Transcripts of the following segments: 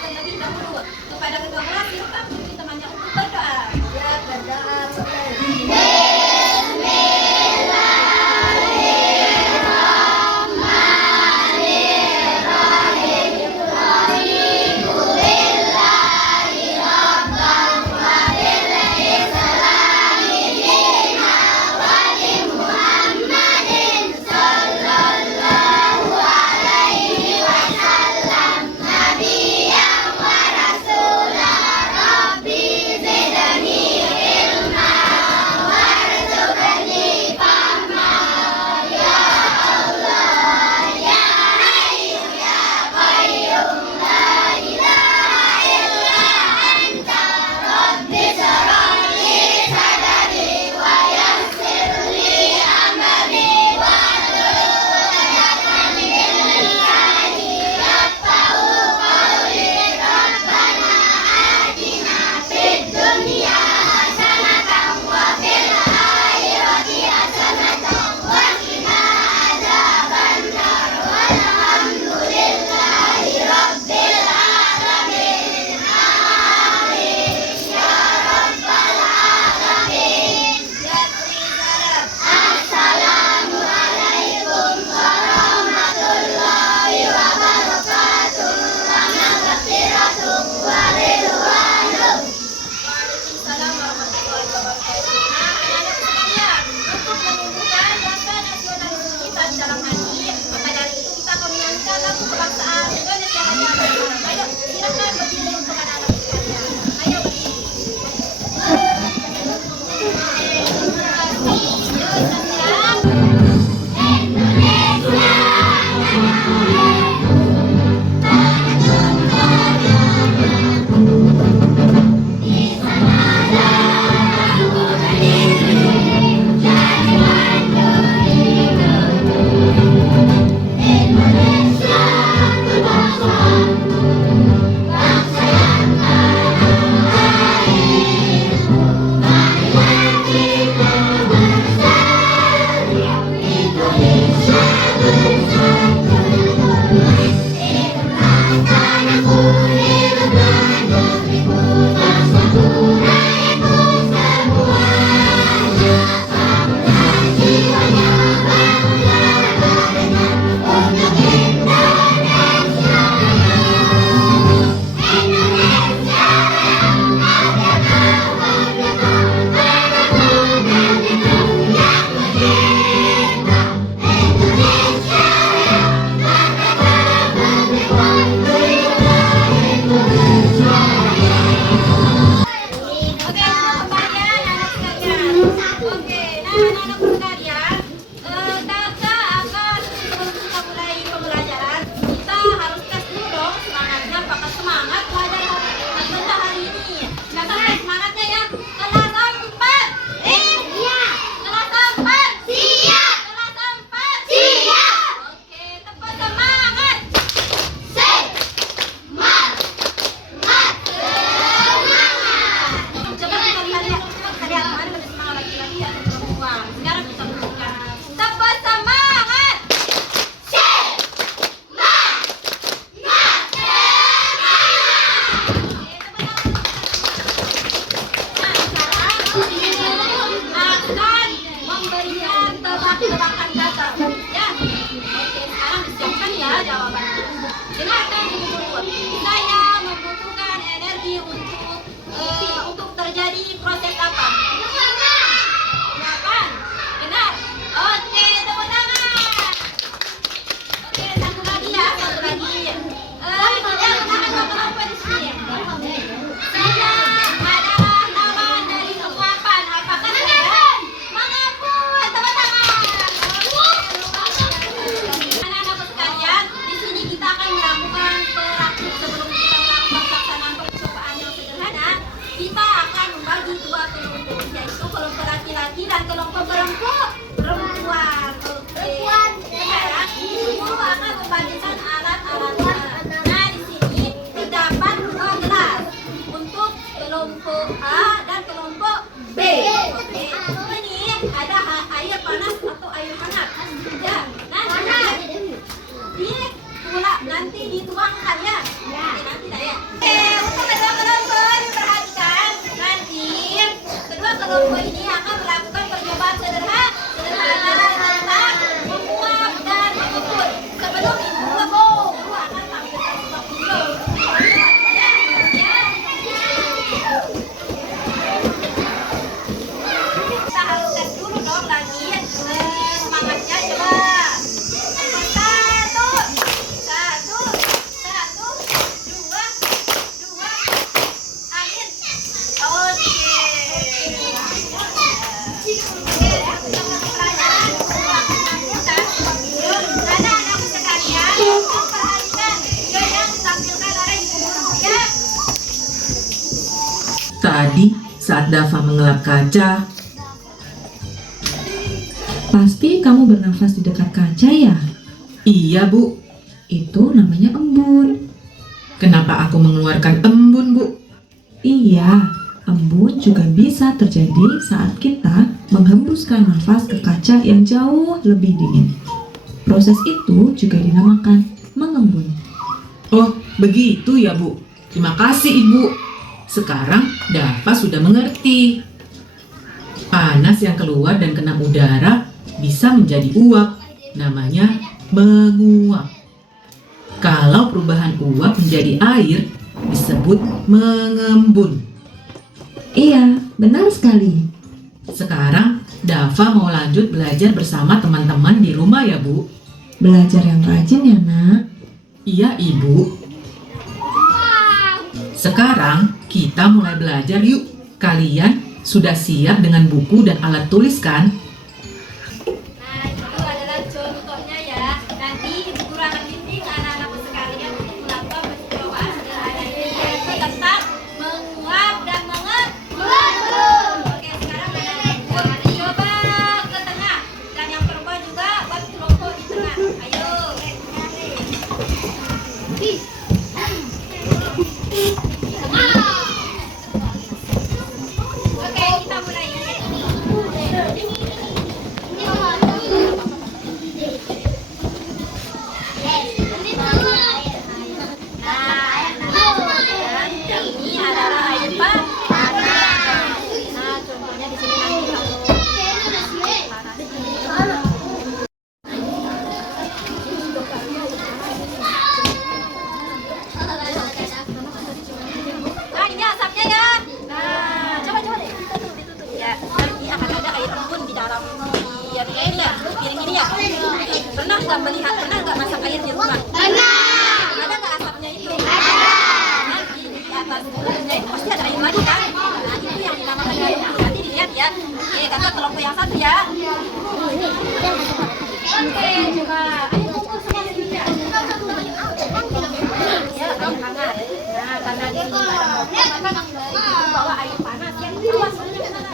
terlebih dahulu. Kepada kedua belah pihak kita banyak untuk berdoa. Ya, berdoa boleh. nanti dituangkan ya. Nanti dah ya. Tadi saat Dava mengelap kaca, Pasti kamu bernafas di dekat kaca ya? iya Bu, Itu namanya embun. kenapa aku mengeluarkan embun Bu? Iya, embun juga bisa terjadi saat kita menghembuskan nafas ke kaca yang jauh lebih dingin. Proses itu juga dinamakan mengembun. Oh, begitu ya Bu. Terima kasih Ibu. Sekarang Dava sudah mengerti. Panas yang keluar dan kena udara bisa menjadi uap. Namanya menguap. Kalau perubahan uap menjadi air disebut mengembun. Iya, benar sekali. Sekarang Dava mau lanjut belajar bersama teman-teman di rumah ya Bu. Belajar yang rajin ya, Nak. Iya Ibu. Sekarang kita mulai belajar yuk. Kalian sudah siap dengan buku dan alat tulis kan? Nah, itu adalah contohnya ya. Nanti ibu guru akan bimbing anak-anakku sekalian untuk melakukan percobaan sederhana ini, yaitu tentang menguap dan mengembun. Oke, sekarang anak-anak coba ke tengah, dan yang perempuan juga buat kelompok di tengah. Ayo. Oke, kita mulai. Ini adalah air panas. Nah, contohnya di sini nanti kalau nah, ini asapnya ya. Nah, coba deh, ditutup ya. Nanti akan ada air embun di dalam piring ini ya, piring ini ya. Pernah nggak masak air di rumah? Pernah. Ada nggak asapnya itu? Ada. Nanti di atas embunnya itu pasti ada air lagi kan? Nah, itu yang dinamakan air embun. Nanti dilihat ya. Oke, kakak kelompok yang satu ya. Oke, coba. Ayo kumpul semua di sini ya. Ya, air hangat. Nah, karena di sini ada motor, bawa air panas yang awas soalnya kemana.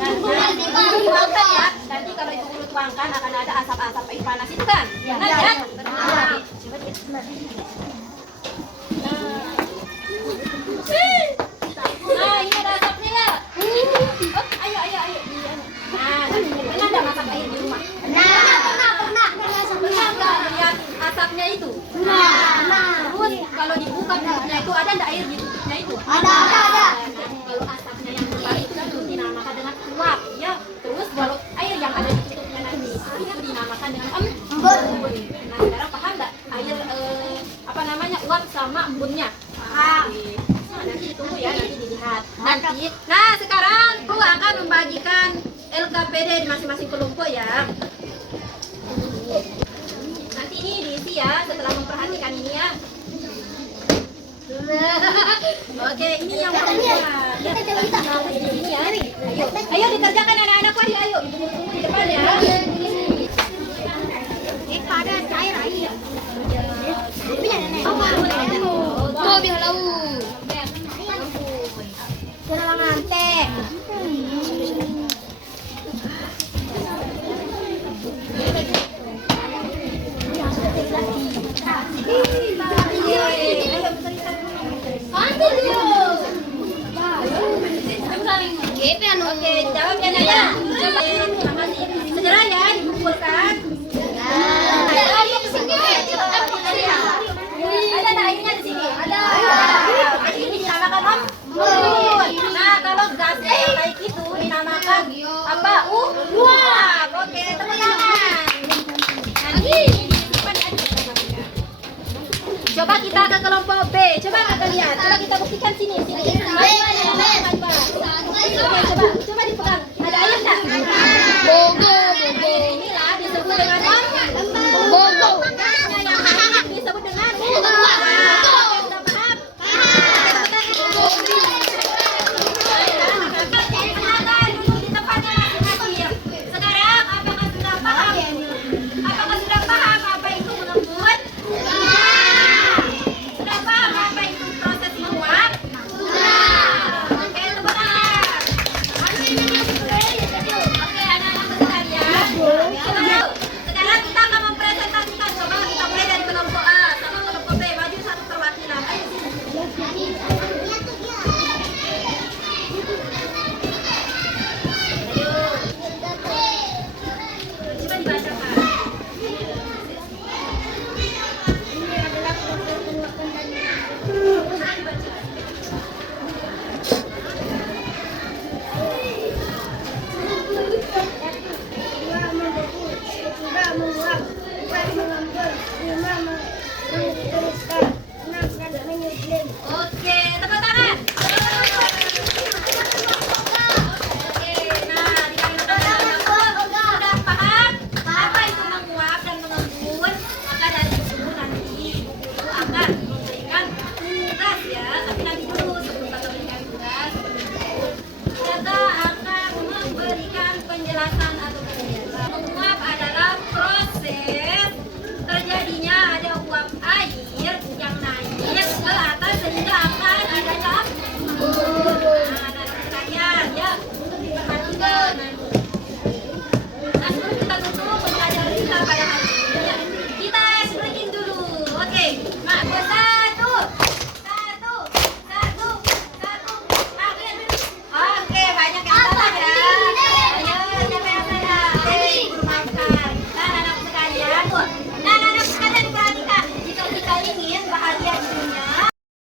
Nah, dituangkan ya. Nanti kalau ibu guru tuangkan akan ada asap-asap air panas itu kan? Benar ya? Benar. Coba lihat. Nah, ini ada asapnya ya. Oh, ayo. Nah, pernah nggak masak air di rumah? Pernah nggak lihat asapnya itu? Terus kalau dibuka tutupnya itu ada nggak air di tutupnya itu? Ada. Kalau asapnya yang keluar itu dinamakan dengan uap, ya. Terus kalau air yang ada di tutupnya nanti itu dinamakan dengan embun. Nah, sekarang paham nggak air apa namanya uap sama embunnya? Paham. Nah, nanti ditunggu ya, nanti dilihat. Nanti. Nah, sekarang aku akan membagikan LKPD di masing-masing kelompok ya. Nanti ini diisi ya setelah memperhatikan ini ya. Oke, ini yang perempuan. Ya, di sini ya. Ayo dikerjakan anak-anakku, ayo. Tunggu di depan ya. Ada cair air. Tuh biar laut. Keralangan teh. Oke, jawab ya Naya.